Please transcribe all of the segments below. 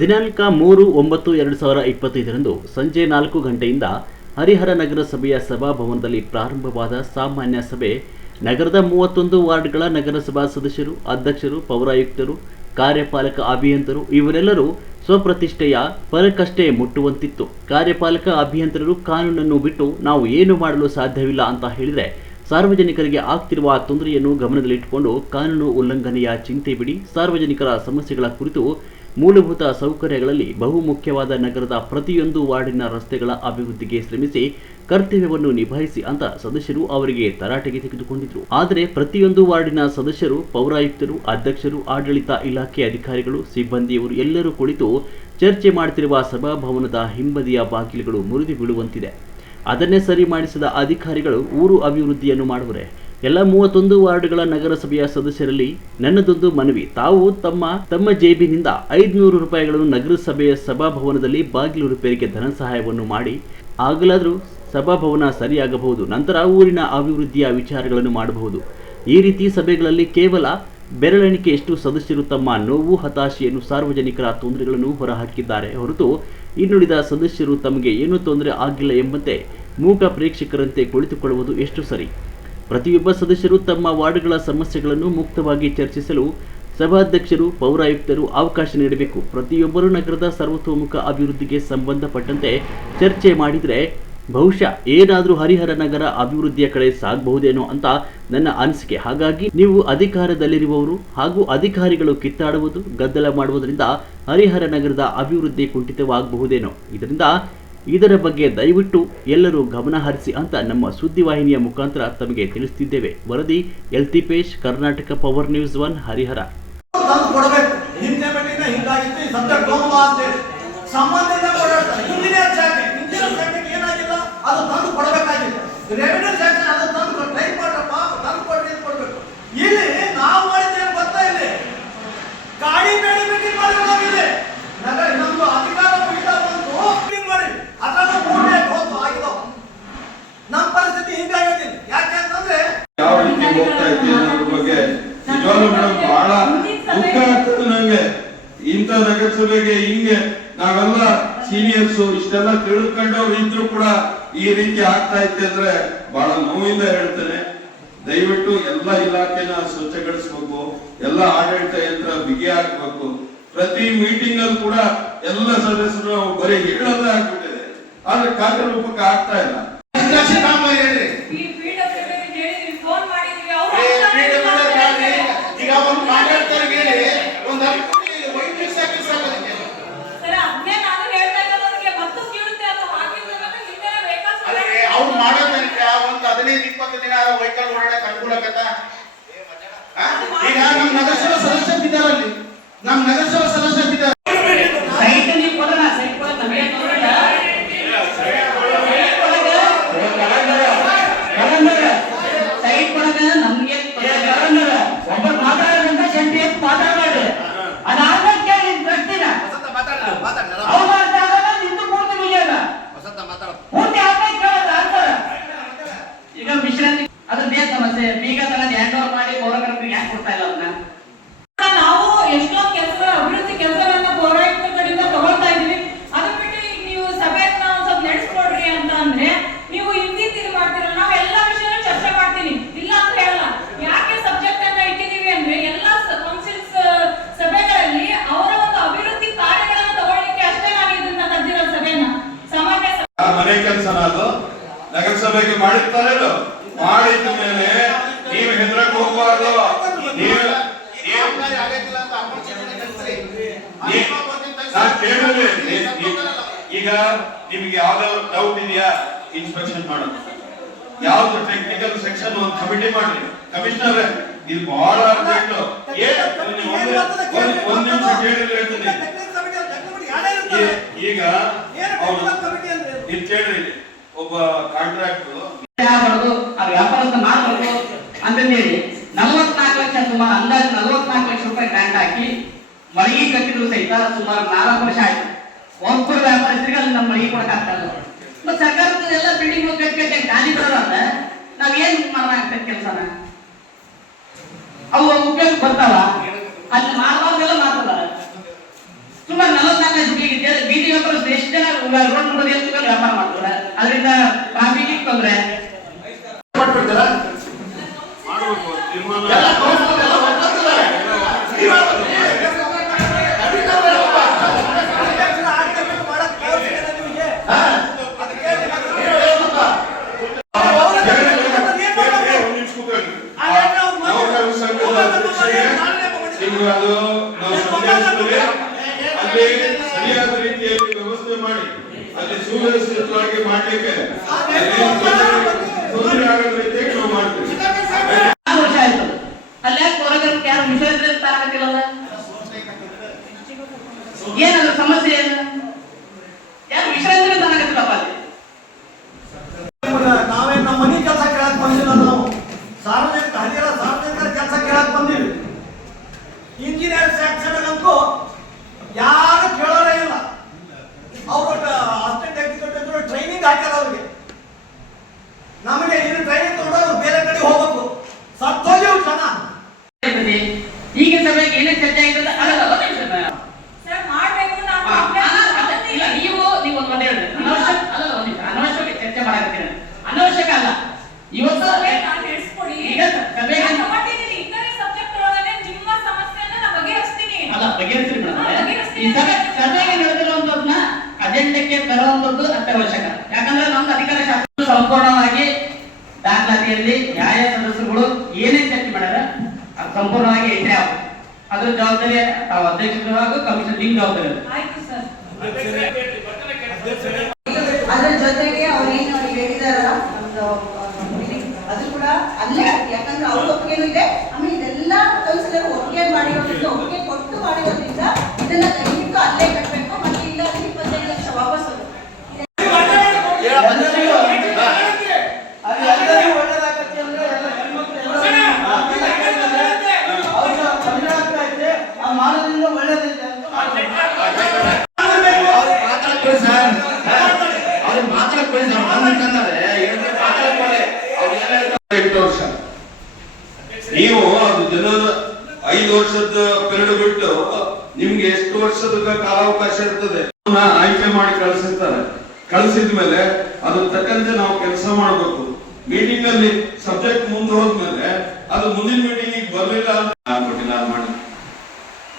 ದಿನಾಂಕ ಮೂರು ಒಂಬತ್ತು ಎರಡು ಸಾವಿರ ಇಪ್ಪತ್ತೈದರಂದು ಸಂಜೆ ನಾಲ್ಕು ಗಂಟೆಯಿಂದ ಹರಿಹರ ನಗರಸಭೆಯ ಸಭಾಭವನದಲ್ಲಿ ಪ್ರಾರಂಭವಾದ ಸಾಮಾನ್ಯ ಸಭೆ. ನಗರದ ಮೂವತ್ತೊಂದು ವಾರ್ಡ್ಗಳ ನಗರಸಭಾ ಸದಸ್ಯರು, ಅಧ್ಯಕ್ಷರು, ಪೌರಾಯುಕ್ತರು, ಕಾರ್ಯಪಾಲಕ ಅಭಿಯಂತರು ಇವರೆಲ್ಲರೂ ಸ್ವಪ್ರತಿಷ್ಠೆಯ ಪರಕಷ್ಟೇ ಮುಟ್ಟುವಂತಿತ್ತು. ಕಾರ್ಯಪಾಲಕ ಅಭಿಯಂತರರು ಕಾನೂನನ್ನು ಬಿಟ್ಟು ನಾವು ಏನು ಮಾಡಲು ಸಾಧ್ಯವಿಲ್ಲ ಅಂತ ಹೇಳಿದರೆ ಸಾರ್ವಜನಿಕರಿಗೆ ಆಗ್ತಿರುವ ತೊಂದರೆಯನ್ನು ಗಮನದಲ್ಲಿಟ್ಟುಕೊಂಡು ಕಾನೂನು ಉಲ್ಲಂಘನೆಯ ಚಿಂತೆ ಬಿಡಿ. ಸಾರ್ವಜನಿಕರ ಸಮಸ್ಯೆಗಳ ಕುರಿತು ಮೂಲಭೂತ ಸೌಕರ್ಯಗಳಲ್ಲಿ ಬಹುಮುಖ್ಯವಾದ ನಗರದ ಪ್ರತಿಯೊಂದು ವಾರ್ಡಿನ ರಸ್ತೆಗಳ ಅಭಿವೃದ್ಧಿಗೆ ಶ್ರಮಿಸಿ ಕರ್ತವ್ಯವನ್ನು ನಿಭಾಯಿಸಿ ಅಂತ ಸದಸ್ಯರು ಅವರಿಗೆ ತರಾಟೆಗೆ ತೆಗೆದುಕೊಂಡಿದ್ರು. ಆದರೆ ಪ್ರತಿಯೊಂದು ವಾರ್ಡಿನ ಸದಸ್ಯರು, ಪೌರಾಯುಕ್ತರು, ಅಧ್ಯಕ್ಷರು, ಆಡಳಿತ ಇಲಾಖೆ ಅಧಿಕಾರಿಗಳು, ಸಿಬ್ಬಂದಿಯವರು ಎಲ್ಲರೂ ಕುಳಿತು ಚರ್ಚೆ ಮಾಡುತ್ತಿರುವ ಸಭಾಭವನದ ಹಿಂಬದಿಯ ಬಾಗಿಲುಗಳು ಮುರಿದು ಬೀಳುವಂತಿದೆ. ಅದನ್ನೇ ಸರಿ ಮಾಡಿಸಿದ ಅಧಿಕಾರಿಗಳು ಊರು ಅಭಿವೃದ್ಧಿಯನ್ನು ಮಾಡುವರೆ. ಎಲ್ಲ ಮೂವತ್ತೊಂದು ವಾರ್ಡ್ಗಳ ನಗರಸಭೆಯ ಸದಸ್ಯರಲ್ಲಿ ನನ್ನದೊಂದು ಮನವಿ. ತಾವು ತಮ್ಮ ತಮ್ಮ ಜೇಬಿನಿಂದ ಐದುನೂರು ರೂಪಾಯಿಗಳನ್ನು ನಗರಸಭೆಯ ಸಭಾಭವನದಲ್ಲಿ ಬಾಗಿಲು ರಿಪೇರಿಗೆ ಧನ ಸಹಾಯವನ್ನು ಮಾಡಿ, ಆಗಲಾದರೂ ಸಭಾಭವನ ಸರಿಯಾಗಬಹುದು. ನಂತರ ಊರಿನ ಅಭಿವೃದ್ಧಿಯ ವಿಚಾರಗಳನ್ನು ಮಾಡಬಹುದು. ಈ ರೀತಿ ಸಭೆಗಳಲ್ಲಿ ಕೇವಲ ಬೆರಳೆಣಿಕೆಯಷ್ಟು ಸದಸ್ಯರು ತಮ್ಮ ನೋವು, ಹತಾಶೆಯನ್ನು, ಸಾರ್ವಜನಿಕರ ತೊಂದರೆಗಳನ್ನು ಹೊರಹಾಕಿದ್ದಾರೆ ಹೊರತು ಇನ್ನುಳಿದ ಸದಸ್ಯರು ತಮಗೆ ಏನೂ ತೊಂದರೆ ಆಗಿಲ್ಲ ಎಂಬಂತೆ ಮೂಕ ಪ್ರೇಕ್ಷಕರಂತೆ ಕುಳಿತುಕೊಳ್ಳುವುದು ಎಷ್ಟು ಸರಿ? ಪ್ರತಿಯೊಬ್ಬ ಸದಸ್ಯರು ತಮ್ಮ ವಾರ್ಡ್ಗಳ ಸಮಸ್ಯೆಗಳನ್ನು ಮುಕ್ತವಾಗಿ ಚರ್ಚಿಸಲು ಸಭಾಧ್ಯಕ್ಷರು, ಪೌರಾಯುಕ್ತರು ಅವಕಾಶ ನೀಡಬೇಕು. ಪ್ರತಿಯೊಬ್ಬರು ನಗರದ ಸರ್ವತೋಮುಖ ಅಭಿವೃದ್ಧಿಗೆ ಸಂಬಂಧಪಟ್ಟಂತೆ ಚರ್ಚೆ ಮಾಡಿದರೆ ಬಹುಶಃ ಏನಾದರೂ ಹರಿಹರ ನಗರ ಅಭಿವೃದ್ಧಿಯ ಕಡೆ ಸಾಗಬಹುದೇನೋ ಅಂತ ನನ್ನ ಅನಿಸಿಕೆ. ಹಾಗಾಗಿ ನೀವು ಅಧಿಕಾರದಲ್ಲಿರುವವರು ಹಾಗೂ ಅಧಿಕಾರಿಗಳು ಕಿತ್ತಾಡುವುದು, ಗದ್ದಲ ಮಾಡುವುದರಿಂದ ಹರಿಹರ ನಗರದ ಅಭಿವೃದ್ಧಿ ಕುಂಠಿತವಾಗಬಹುದೇನೋ. ಇದರಿಂದ ಇದರ ಬಗ್ಗೆ ದಯವಿಟ್ಟು ಎಲ್ಲರೂ ಗಮನ ಹರಿಸಿ ಅಂತ ನಮ್ಮ ಸುದ್ದಿವಾಹಿನಿಯ ಮುಖಾಂತರ ತಮಗೆ ತಿಳಿಸುತ್ತಿದ್ದೇವೆ ವರದಿ ಎಲ್ತಿಪೇಶ್ Karnataka power news one, Harihara. ನಗರಸಭೆಗೆ ಹಿಂಗೆ ನಾವೆಲ್ಲ ಸೀನಿಯರ್ಸ್ ಇಷ್ಟೆಲ್ಲ ತಿಳ್ಕೊಂಡವ್ರು ಇದ್ರು ಕೂಡ ಈ ರೀತಿ ಆಗ್ತಾ ಇತ್ತು ಅಂದ್ರೆ ಬಹಳ ನೋವಿಂದ ಹೇಳ್ತೇನೆ. ದಯವಿಟ್ಟು ಎಲ್ಲ ಇಲಾಖೆನ ಸ್ವಚ್ಛಗೊಳಿಸ್ಬೇಕು ಎಲ್ಲ ಆಡಳಿತ ಯಂತ್ರ ಬಿಗಿ ಹಾಕ್ಬೇಕು ಪ್ರತಿ ಮೀಟಿಂಗ್ ಅಲ್ಲಿ ಕೂಡ ಎಲ್ಲ ಸದಸ್ಯರು ಬರೀ ಹೇಳೋದೇ ಆಗ್ಬಿಟ್ಟಿದೆ. ಆದ್ರೆ ಕಾರ್ಯರೂಪಕ್ಕೆ ಆಗ್ತಾ ಇಲ್ಲ. ಅದ್ರದ್ದೇನ್ ಸಮಸ್ಯೆ. ಬೀಗ ತನ್ನ ಹ್ಯಾಂಡ್ ಓವರ್ ಮಾಡಿ ಪೌರಕರ್ತರಿಗೆ ಯಾಕೆ ಕೊಡ್ತಾ ಇಲ್ಲ ಅದನ್ನ ನಾವು ಎಷ್ಟೋ ಕೆಲಸ ಅಭಿವೃದ್ಧಿ ಕೆಲಸಗಳನ್ನ ಪೌರಾಯುಕ್ತ ಕಡೆಯಿಂದ ತಗೊಳ್ತಾ ಇದೀವಿ ಅದನ್ನ ಬಿಟ್ಟು ಈಗ ನೀವು ಸಭೆಯನ್ನ ಒಂದ್ ಸ್ವಲ್ಪ ನಡೆಸ್ಕೊಡ್ರಿ ಅಂತ ಅಂದ್ರೆ ನೀವು ಹಿಂದಿ ಇದು ಮಾಡ್ತೀರಲ್ಲ, ನಾವು ಎಲ್ಲಾ ವಿಷಯನೂ ಚರ್ಚೆ ಮಾಡ್ತೀನಿ. ಇಲ್ಲ ಅಂತ ಹೇಳಲ್ಲ. ಯಾಕೆ ಸಬ್ಜೆಕ್ಟ್ ಅನ್ನ ಇಟ್ಟಿದೀವಿ ಅಂದ್ರೆ ಎಲ್ಲಾ ಕೌನ್ಸಿಲ್ಸ್ ಸಭೆಗಳಲ್ಲಿ ಅವರ ಒಂದು ಅಭಿವೃದ್ಧಿ ಕಾರ್ಯಗಳನ್ನ ತಗೊಳ್ಳಿಕ್ಕೆ ಅಷ್ಟೇ ನಾವು ಇದನ್ನ ಕರೆದಿರೋ ಸಭೆನ ಸಮಾಜ ಮನೆ ಕೆಲಸನ ಅದು? ಮಾಡಿದ ಮೇಲೆ ನೀವು ಹೆದ್ರಕ್ ಹೋಗ್ಬಾರ್ದು. ಈಗ ನಿಮ್ಗೆ ಯಾವ್ದಾದ್ರು ಡೌಟ್ ಇದೆಯಾ? ಇನ್ಸ್ಪೆಕ್ಷನ್ ಮಾಡೋದು. ಯಾವ್ದು ಟೆಕ್ನಿಕಲ್ ಸೆಕ್ಷನ್ ಒಂದು ಕಮಿಟಿ ಮಾಡಿ ಕಮಿಷನರ್ ಇದು ಬಹಳ ಅರ್ಜೆಂಟ್ ಒಂದ್ ನಿಮಿಷ ಕೇಳಿದ್ರೆ ಹೇಳ್ತೀನಿ. ಈಗ ಅವ್ರು ಇದು ಕೇಳ್ರಿ. ಒಬ್ಬ ಕಾಂಟ್ರಾಕ್ಟರ್ ಆ ವ್ಯಾಪಾರಸ್ಥ ಮಾಡಬಾರ್ದು ಅಂತಂದೇಳಿ ನಲವತ್ನಾಲ್ಕು ಲಕ್ಷ ಸುಮಾರು, ಅಂದಾಜು ನಲವತ್ನಾಲ್ಕು ಲಕ್ಷ ರೂಪಾಯಿ ಗ್ರಾಂಟ್ ಹಾಕಿ ಮಳಿಗೆ ಕಟ್ಟಿದ್ರು ಸಹಿತ ಸುಮಾರು ನಾಲ್ಕು ವರ್ಷ ಆಯ್ತು. ಒಬ್ಬರು ವ್ಯಾಪಾರಸ್ಥರಿಗೆ ಅಲ್ಲಿ ನಮ್ಮ ಮಳಿಗೆ ಕೊಡಕ್ ಆಗ್ತಾ ಇಲ್ಲ. ಮತ್ತೆ ಸರ್ಕಾರದ ಎಲ್ಲ ಬಿಲ್ಡಿಂಗ್ ಕಟ್ಟಿ ಕಟ್ಟಿ ಗಾಲಿ ಬರೋದಂತ ನಾವೇನ್ ಏನ್ ಆಗ್ತದೆ ಕೆಲಸನ? ಅವು ಉಪಯೋಗ ಬರ್ತಾವ? ಅಲ್ಲಿ ಮಾರುವಾಗೆಲ್ಲ ಮಾತಾಡ ಸುಮಾರು ನಲವತ್ನಾಲ್ಕು ಸುಟ್ಟಿಗೆ ಬೀದಿ ವ್ಯಾಪಾರಸ್ಥರು ಎಷ್ಟು ಜನ ರೋಡ್ ನೋಡೋದೇ ವ್ಯಾಪಾರ ಮಾಡ್ತಾರೆ ಅದರಿಂದ ಟ್ರಾಫಿಕ್ ತೊಂದರೆ. ಮಾಡ್ಬಿಡ್ತೀರಾ ಮಾಡ್ಬೇಕು ತೀರ್ಮಾನ ಎಲ್ಲ ಕೌನ್ಸಿಲರ್ ಎಲ್ಲ ಒಪ್ಕೊತಿದ್ದಾರೆ. ಇವಾಗ ಅಧ್ಯಕ್ಷರ ಆಜ್ಞೆ ಬಿಟ್ಟು ಮಾಡಕ್ ಕೌನ್ಸಿಲ್ ಇದೆ ನಿಮಗೆ. ಅದಕ್ಕೆ ನೀವು ಹೇಳ್ಬೇಕಾ? ಅವ್ರು ಏನ್ ಮಾಡ್ಬೇಕು? ಆ ಎಣ್ಣೆ ಅವ್ರು ಮಾಡ್ತಾರೆ. ಈಗ ಅದು ನಾವು ಸಂದೇಶದಲ್ಲಿ ಅಲ್ಲಿ ಸರಿಯಾದ ರೀತಿಯಲ್ಲಿ ವ್ಯವಸ್ಥೆ ಮಾಡಿ ಅಲ್ಲಿ ಸುವ್ಯವಸ್ಥಿತವಾಗಿ ಮಾಡ್ಲಿಕ್ಕೆ ಅಲ್ಲಿ ತೊಂದರೆ ಆಗದ ರೀತಿಯಾಗಿ ನಾವು ಮಾಡ್ತೀವಿ ಆರು ವರ್ಷ ಆಯ್ತು ಅಲ್ಲೇ ಹೊರಗಡೆ ಯಾರು ವಿಷಯ ತಾಕತ್ತಿಲ್ಲಲ್ಲ ಏನದು ಸಮಸ್ಯೆ ಏನು ಯಾರು ವಿಷಯ ಅಂದ್ರೆ ತಾಕತ್ತಿಲ್ಲಪ್ಪ ಅಲ್ಲಿ ನಾವೇ ನಮ್ಮ ಮನೆ ಕೆಲಸ ಕೇಳಕ್ ಬಂದಿಲ್ಲ ನಾವು ಸಾರ್ವಜನಿಕ ಹರಿಹರ ಸಾರ್ವಜನಿಕರ ಕೆಲಸ ಕೇಳಕ್ ಬಂದಿವಿ ಇಂಜಿನಿಯರ್ ಸೆಕ್ಷನ್ ಅಂತೂ ಯಾರು ಕೇಳೋರೇ ಇಲ್ಲ ಅವರು ಅಸಿಸ್ಟೆಂಟ್ ಎಕ್ಸಿಕ್ಯೂಟಿವ್ ಟ್ರೈನಿಂಗ್ ಹಾಕ್ಯಾರ ಅವ್ರಿಗೆ ನಮಗೆ ಇನ್ನು ಟ್ರೈನಿಂಗ್ ತಗೊಂಡು ಅವ್ರು ಬೇರೆ ಕಡೆ ಹೋಗ್ಬೇಕು ಸತ್ತೋಗಿವು ಜನ ಇರ್ತದೆ. ಈಗ ಸಭೆಗೆ ಏನೇ ಚರ್ಚೆ ಆಗಿರ್ತದೆ ಅದಲ್ಲ ಒಂದು ನಿಮಿಷ ನಾನು. ಸರ್ ಮಾಡ್ಬೇಕು ನಾವು ಆ, ಅಭ್ಯಾಸ ಅಲ್ಲ, ಅಲ್ಲ, ಇಲ್ಲ, ಮಾಡ್ತೀವಿ. ನೀವು ನೀವು ಒಂದು ಮಾತು ಹೇಳಿದ್ರಿ ಅನವಶ್ಯಕ ಅಲ್ಲ ಒಂದು ನಿಮಿಷ ಅನವಶ್ಯಕ ಚರ್ಚೆ ಮಾಡಕತ್ತೀರ ಅನವಶ್ಯಕ ಅಲ್ಲ ಇವತ್ತು ಸಭೆ ನಾನು ನಡೆಸ್ಕೊಡಿ. ಈಗ ಸಭೆಗೆ ನಾನು ತಗೊಂಡಿದ್ದೀನಿ. ಇತರೆ subject ಒಳಗಡೆ ನಿಮ್ಮ ಸಮಸ್ಯೆನ ನಾನು ಬಗೆಹರಿಸ್ತೀನಿ. ಅಲ್ಲ ಬಗೆಹರಿಸ್ರಿ ಮೇಡಮ್ ಹಾ, ಬಗೆಹರಿಸ್ತೀನಿ. ಈ ಸಭೆ ಸಭೆಗೆ ನಡೆದಿರುವಂತದ್ನ ಅಜೆಂಡಕ್ಕೆ ತರುವಂತದ್ದು ಅತ್ಯವಶ್ಯಕ ಯಾಕಂದ್ರೆ ನಮ್ದು ಅಧಿಕಾರ ಶಾಸ್ತ್ರ ಸಂಪೂರ್ಣವಾಗಿ ದಾಖಲಾತಿಯಲ್ಲಿ ನ್ಯಾಯ ಸದಸ್ಯರುಗಳು ಏನೇ ಚರ್ಚೆ ಮಾಡ್ಯಾರ ಅದು ಸಂಪೂರ್ಣವಾಗಿ ಎಂಟ್ರಿ ಆಗುತ್ತೆ ಅದ್ರ ಜವಾಬ್ದಾರಿ ತಾವು ಅಧ್ಯಕ್ಷರು ಹಾಗೂ ಕಮಿಷನ್ ನಿಮ್ ಜವಾಬ್ದಾರಿ ಅದು. ಆಯ್ತು ಸರ್ ಅದ್ರ ಜೊತೆಗೆ ಅವ್ರೇನು ಅವ್ರಿಗೆ ಹೇಳಿದಾರಲ್ಲ ನಮ್ದು ಅದು ಕೂಡ ಅಲ್ಲೇ ಯಾಕಂದ್ರೆ ಅವ್ರ ಒಪ್ಪಿಗೆನೂ ಇದೆ ಆಮೇಲೆ ಇದೆಲ್ಲ ಕೌನ್ಸಿಲರ್ ಒಪ್ಪಿಗೆ ಮಾಡಿರೋದ್ರಿಂದ ಒಪ್ಪಿಗೆ ಕೊಟ್ಟು ಮಾಡಿರೋದ್ರಿಂದ ಇದನ್ನ ದಯವಿಟ್ಟು ಅಲ್ಲೇ ಮತ್ತೆ ಇಲ್ಲ ಅಂದ್ರೆ ಇಪ್ಪತ್ತೈದು ಲಕ್ಷ ವಾಪಸ್ ಹೋಗುತ್ತೆ. ಎಂಟು ವರ್ಷ ನೀವು ಅದು ಜನರ ಐದು ವರ್ಷದ ಪೀರಿಯಡ್ ಬಿಟ್ಟು ನಿಮ್ಗೆ ಎಷ್ಟು ವರ್ಷದ ಕಾಲಾವಕಾಶ ಇರ್ತದೆ? ಆಯ್ಕೆ ಮಾಡಿ ಕಳಿಸಿರ್ತಾರೆ. ಕಳಿಸಿದ ಮೇಲೆ ಅದ್ರ ತಕ್ಕಂತೆ ನಾವು ಕೆಲಸ ಮಾಡಬೇಕು. ಮೀಟಿಂಗ್ ಅಲ್ಲಿ ಸಬ್ಜೆಕ್ಟ್ ಮುಂದೆ ಹೋದ್ಮೇಲೆ ಅದು ಮುಂದಿನ ಮೀಟಿಂಗ್ ಬರಲಿಲ್ಲ ಕೊಟ್ಟಿಲ್ಲ ಮಾಡಿ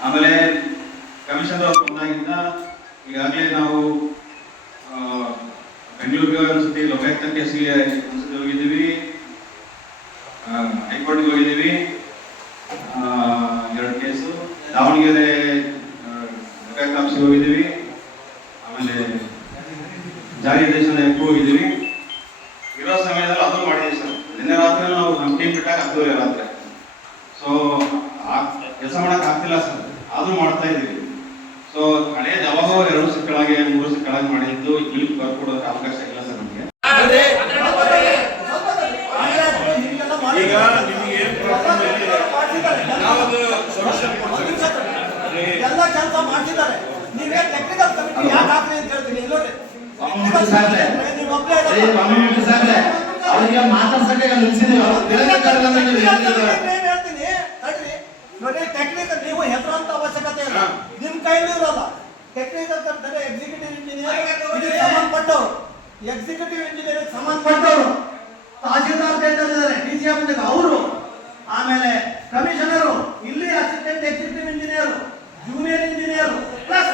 ಆಮೇಲೆ ಕಮಿಷನರ್ ಅವ್ರು ಬಂದಾಗಿಂದ ಈಗಾಗಲೇ ನಾವು ಬೆಂಗಳೂರಿಗೆ ಒಂದ್ಸತಿ ಲೋಕಾಯುಕ್ತ ಕೇಸಿಗೆ ಒಂದ್ಸತಿ ಹೋಗಿದ್ದೀವಿ. ಹೈಕೋರ್ಟ್ಗೆ ಹೋಗಿದ್ದೀವಿ ಆ, ಎರಡು ಕೇಸು ದಾವಣಗೆರೆ ಆ, ಲೋಕಾಯುಕ್ತ ಆಫೀಸ್ಗೆ ಹೋಗಿದ್ದೀವಿ ಆಮೇಲೆ ಜಾರಿ ನಿರ್ದೇಶನಾಲಯಕ್ಕೂ ಹೋಗಿದ್ದೀವಿ ಇರೋ ಸಮಯದಲ್ಲಿ ಅದು ಮಾಡಿದ್ದೀವಿ ಸರ್ ನಿನ್ನೆ ರಾತ್ರಿ ನಾವು ನಮ್ಮ ಟೀಮ್ ಬಿಟ್ಟಾಗ ಹತ್ತುವರೆ ರಾತ್ರಿ ಸೊ ಕೆಲಸ ಮಾಡಕ್ ಆಗ್ತಿಲ್ಲ ಸರ್ ಆದ್ರೂ ಮಾಡ್ತಾ ಇದೀವಿ ಸೊ ಹಳೆ ಯಾವಾಗೋ ಎರಡು ವರ್ಷ ಕೆಳಗೆ ಮೂರು ಸಿಕ್ಕಳಾಗಿ ಕೆಳಗೆ ಮಾಡಿದ್ದು ಇಲ್ಲಿ ಬರ್ಕೊಡೋಕೆ ಅವಕಾಶ ಇಲ್ಲ ಸರ್ ನಮಗೆ. ಈಗ ನಿಮಗೆ ಏನ್ ಪ್ರಾಬ್ಲಮ್ ಇದೆ ನಾವು ಸೊಲ್ಯೂಷನ್ ಕೊಡ್ತೇವೆ. ಎಲ್ಲ ಕೆಲಸ ಮಾಡ್ತಿದ್ದಾರೆ. ನೀವೇ ಟೆಕ್ನಿಕಲ್ ಕಮಿಟಿ ಯಾಕೆ ಹಾಕ್ಲಿ ಅಂತ ಹೇಳ್ತೀನಿ. ಅವ್ರಿಗೆ ಮಾತಾಡ್ಸಕ್ಕೆ ನಿಲ್ಸಿದೀವಿ ಹೇಳ್ತೀನಿ? ನೋಡಿ ಟೆಕ್ನಿಕಲ್ ನೀವು ಹೆಸರಂತ ಅವಶ್ಯಕತೆ ಇಲ್ಲ. ಇರೋಲ್ಲ ಟೆಕ್ನಿಕಲ್ ಕರ್ತಾರೆ ಎಕ್ಸಿಕ್ಯೂಟಿವ್ ಇಂಜಿನಿಯರ್ ಸಂಬಂಧಪಟ್ಟವರು. ಎಕ್ಸಿಕ್ಯೂಟಿವ್ ಇಂಜಿನಿಯರ್ ಸಂಬಂಧಪಟ್ಟವರು. ತಹಸೀಲ್ದಾರ್ ಇದ್ದಾರೆ ಡಿ ಸಿ ಎಂ ಅವರು. ಆಮೇಲೆ ಕಮಿಷನರು, ಇಲ್ಲಿ assistant executive engineer junior engineer plus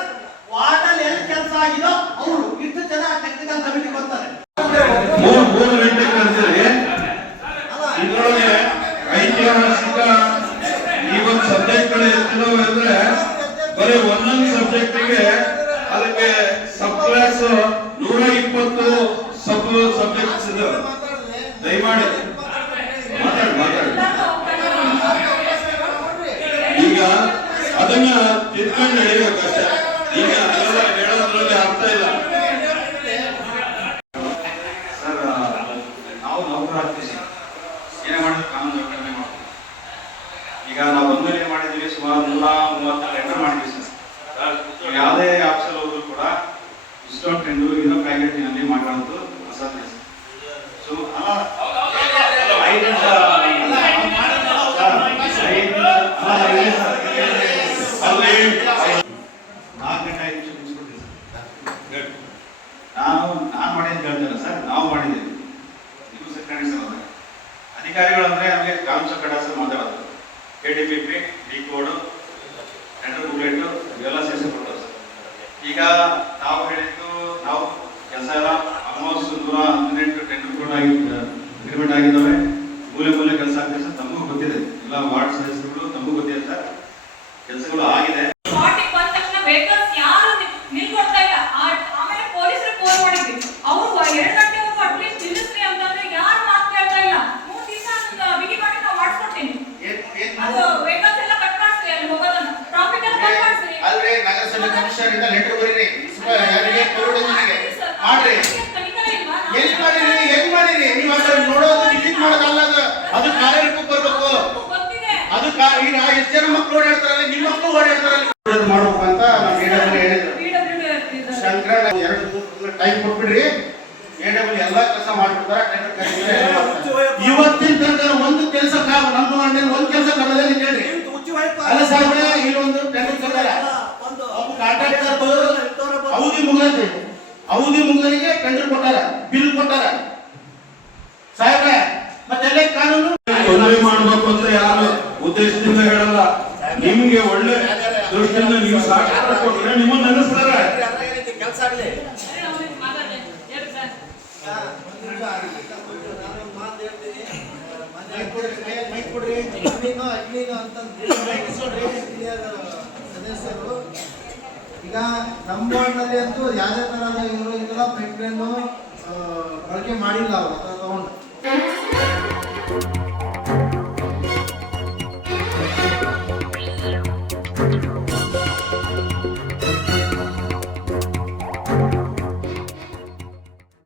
ವಾರ್ಡಲ್ಲಿ ಎಲ್ಲಿ ಕೆಲಸ ಆಗಿದೋ ಅವರು ಇಷ್ಟು ಜನ ಟೆಕ್ನಿಕಲ್ ಕಮಿಟಿ ಬರ್ತಾರೆ ಮೂರು ಮೂರು ಗಂಟೆ ಕರೆದಿರಿ ಅಲ್ಲ ಇದ್ರೊಳಗೆ ಐತಿಹಾಸಿಕ ಇವತ್ತು ಸಬ್ಜೆಕ್ಟ್ಗಳು ಎಷ್ಟಿದಾವೆ ಅಂದ್ರೆ ಬರೀ ಒಂದೊಂದು ಸಬ್ಜೆಕ್ಟಿಗೆ ಅದಕ್ಕೆ ಸಬ್ ಕ್ಲಾಸ್ ನೂರ ಇಪ್ಪತ್ತು ಸಬ್ ಸಬ್ಜೆಕ್ಟ್ಸ್ ಇದಾವೆ ದಯಮಾಡಿ ಮಾತಾಡಿ ಮಾತಾಡಿ ಈಗ ಅದನ್ನ ತಿಳ್ಕೊಂಡು ನಡಿಬೇಕಷ್ಟೇ ಈಗ ಅದೆಲ್ಲ ಹೇಳೋದ್ರಲ್ಲಿ ಅರ್ಥ ಇಲ್ಲ. ಸರ್ ನಾವು ನೌಕರ ಆಗ್ತೀವಿ ಏನೇ ಮಾಡಿದ್ರು ಕಾನೂನು ಕಡಿಮೆ ಮಾಡ್ತೀವಿ. ಈಗ ನಾವು ಒಂದು ಏನು ಮಾಡಿದ್ದೀವಿ ಸುಮಾರು ನೂರ ಮೂವತ್ತು ಟೆಂಡರ್ ಮಾಡಿದ್ವಿ ಸರ್. ಯಾವುದೇ ಆಫೀಸಲ್ಲಿ ಹೋದ್ರು ಕೂಡ ಇಷ್ಟೊಂದು ಟೆಂಡರ್ ಇದನ್ನ ಪ್ಯಾಕೆಟ್ನಲ್ಲಿ ಮಾಡೋದು ಅಸಾಧ್ಯ ಸೊ ಅಲ್ಲ ಐದಿಂದ ಸರ್, ಐದಿಂದ- ಅಲ್ಲ, ಇಲ್ಲ ಸರ್. ಅಲ್ಲಿ ನಾಲ್ಕು ನಾನು ನಾನು ಮಾಡಿದ್ದು ಹೇಳ್ತೇನೆ ಸರ್ ನಾವು ಮಾಡಿದ್ದೇವೆ ನೀವು ಸೆಕ್ರೆಟರಿ ಸರ್ ಅಧಿಕಾರಿಗಳು ಅಂದರೆ ನಮಗೆ ಕಾಂಶ ಕಡಾಸ ಮಾತಾಡೋದು K D P P D code tender booklet ಇವೆಲ್ಲ ಸೇರಿಸಿ ಕೊಡ್ತಾರೆ ಸರ್ ಈಗ ನಾವು ಹೇಳಿದ್ದು ನಾವು ಕೆಲಸ ಎಲ್ಲ ಆಲ್ಮೋಸ್ಟ್ ನೂರ ಹದಿನೆಂಟು ಟೆಂಡರ್ ಕೋಡ್ ಆಗಿ ಅಗ್ರಿಮೆಂಟ್ ಆಗಿದ್ದಾವೆ ಮೂಲೆ ಮೂಲೆ ಕೆಲಸ ಆಗ್ತದೆ ಸರ್ ತಮಗೂ ಗೊತ್ತಿದೆ ಎಲ್ಲ ವಾರ್ಡ್ ಸದಸ್ಯರುಗಳು ತಮಗೂ ಗೊತ್ತಿದೆ ಸರ್ ಕೆಲಸಗಳು ಆಗಿದೆ ಸ್ಪಾಟಿಗೆ ಬಂದ ತಕ್ಷಣ ವೆಹಿಕಲ್ಸ್ ಯಾರು ನಿ- ನಿಲ್ಕೊಡ್ತಾ ಇಲ್ಲ ಆ- ಆಮೇಲೆ ಪೊಲೀಸರು ಫೋನ್ ಮಾಡಿದ್ವಿ ಅವರು ಎರಡು ಗಂಟೆವರೆಗೂ ಅಟ್ಲೀಸ್ಟ್ ನಿಲ್ಲಿಸ್ರಿ ಅಂತಂದ್ರೆ ಯಾರು ಮಾತು ಕೇಳ್ತಾ ಇಲ್ಲ ಮೂರು ದಿವಸ ಬಿಗಿ ಮಾಡಿ ನಾವು ಮಾಡಿಸ್ಕೊಡ್ತೀನಿ ಅದು ವೆಹಿಕಲ್ಸ್ ಎಲ್ಲ ಕಟ್ ಮಾಡಿಸ್ರಿ ಅಲ್ಲಿ ಹೋಗೋದನ್ನ ಟ್ರಾಫಿಕ್ ಎಲ್ಲ ಕಟ್ ಮಾಡಿಸ್ರಿ ಆದ್ರೆ ನಗರಸಭೆ ಕಮಿಷನರ್ ಇಂದ ಲೆಟರ್ ಬರೀರಿ ಮುನ್ಸಿಪಲ್ ಯಾರಿಗೆ ಕೋವಿಡ್ ಇಂಜಿನಿಯರ್ಗೆ ಮಾಡ್ರಿ ಎಲ್ಲಿ ಮಾಡಿರಿ ಎಲ್ಲಿ ಮಾಡಿರಿ ನೀವು ಅದ್ರ ನೋಡೋದು ವಿಸಿಟ್ ಮಾಡೋದಲ್ಲ ಅದು ಅದು ಕಾರ್ಯರೂಪಕ್ಕೆ ಬರ್ಬೇಕು ಗೊತ್ತಿದೆ ಕಾ- ಈಗ ಎಷ್ಟು ಜನ ಮಕ್ಕಳು ಓಡಾಡ್ತಾರಲ್ಲ ನಿಮ್ಮ ಮಕ್ಕಳು ಓಡಾಡ್ತಾರಲ್ಲ. ಮಾಡ್ಬೇಕು ಅಂತ ನಮ್ಮ ಎ ಡಬ್ಲ್ಯೂ ಹೇಳಿದ್ರು. ಶಂಕರ ಎರಡು ಟೈಮ್ ಕೊಟ್ಬಿಡ್ರಿ. ಎ ಡಬ್ಲ್ಯೂ ಎಲ್ಲಾ ಕೆಲಸ ಮಾಡ್ಬಿಡ್ತಾರೆ. ಇವತ್ತಿನ ತನಕ ಒಂದು ಕೆಲಸ ನಮ್ಮ ಮನೇಲಿ ಒಂದು ಕೆಲಸ ಕನ್ನಡದಲ್ಲಿ ಕೇಳ್ರಿ ಅಲ್ಲ ಸಾಹೇಬ್ರೆ ಇಲ್ಲೊಂದು ಟೆಂಡರ್ ಒಂದು ಒಬ್ಬ ಕಾಂಟ್ರಾಕ್ಟರ್ ಅವಧಿ ಮುಗಿದೈತಿ. ಅವಧಿ ಮುಗಿದನಿಗೆ ಟೆಂಡರ್ ಕೊಟ್ಟಾರ ಬಿಲ್ ಕೊಟ್ಟಾರ ಸಾಹೇಬ್ರೆ ಮತ್ತೆಲ್ಲ ಕಾನೂನು ತೊಂದರೆ ಮಾಡ್ಬೇಕು ಅಂತ ಯಾರು ಉದ್ದೇಶದಿಂದ ಹೇಳಲ್ಲ ನಿಮ್ಗೆ ಒಳ್ಳೆ ದೃಷ್ಟಿಯಿಂದ ನೀವು ಸಾಕಾರ ಕೊಟ್ರೆ ನಿಮ್ಮನ್ನ ನೆನೆಸ್ತಾರೆ. ಕೆಲಸ ಆಗಲಿ ಈಗ ನಮ್ಮ ವಾರ್ಡ್ನಲ್ಲಿ ಅಂತೂ ಯಾವುದೇ ತರಹದ ಇವರು ಇದೆಲ್ಲ ಪೈಪ್ಲೈನು ಬಳಕೆ ಮಾಡಿಲ್ಲ ಅವರು